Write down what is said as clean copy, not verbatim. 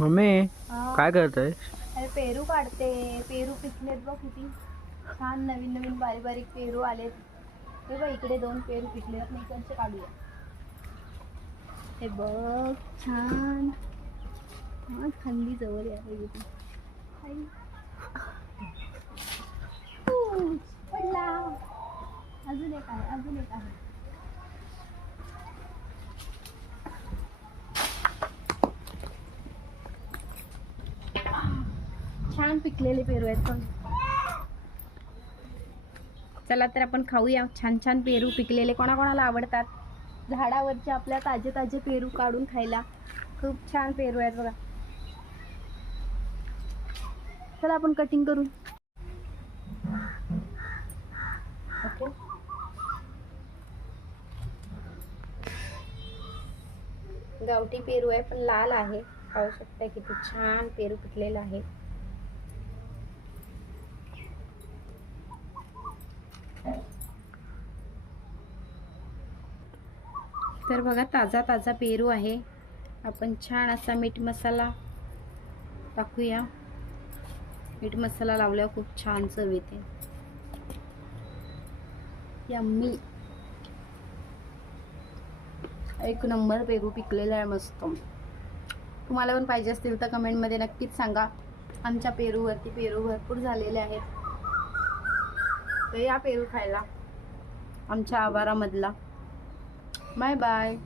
Mummy हा. काय करतोय? अरे पेरू काढते. पेरू पिकलेत बघ किती छान, नवीन नवीन बारीक बारीक पेरू आलेत. हे बघ इकडे 2 पेरू पिकलेत ना, इकडचे काढूया. हे बघ छान छान खाल्ली जवळ यायला गेली. आई. पडला. अजून एक आहे, अजून एक आहे. छान पिकलेले पेरू आहेत पण. चला तर आपण खाऊया. छान छान पेरू पिकलेले कोणाकोणाला आवडतात. झाडावरचे आपल्या ताजे ताजे पेरू काढून खायला खूप छान पेरू आहेत बघा. चला आपण कटिंग करू. ओके. गावठी पेरू आहे पण लाल आहे. पाहू शकता किती छान पेरू पिकलेला आहे. तर बघा ताजा ताजा पेरू आहे. आपण छान असा मीठ मसाला टाकूया. मीठ मसाला लावल्यावर खूप छान चव येते. यम्मी. एक नंबर पेरू पिकलेला आहे मस्त. तुम्हाला पण पाहिजे असतील तर कमेंटमध्ये नक्कीच सांगा. आमच्या पेरूवरती पेरू भरपूर झालेले आहेत. तर या पेरू खायला आमच्या आवारामधला. Bye bye.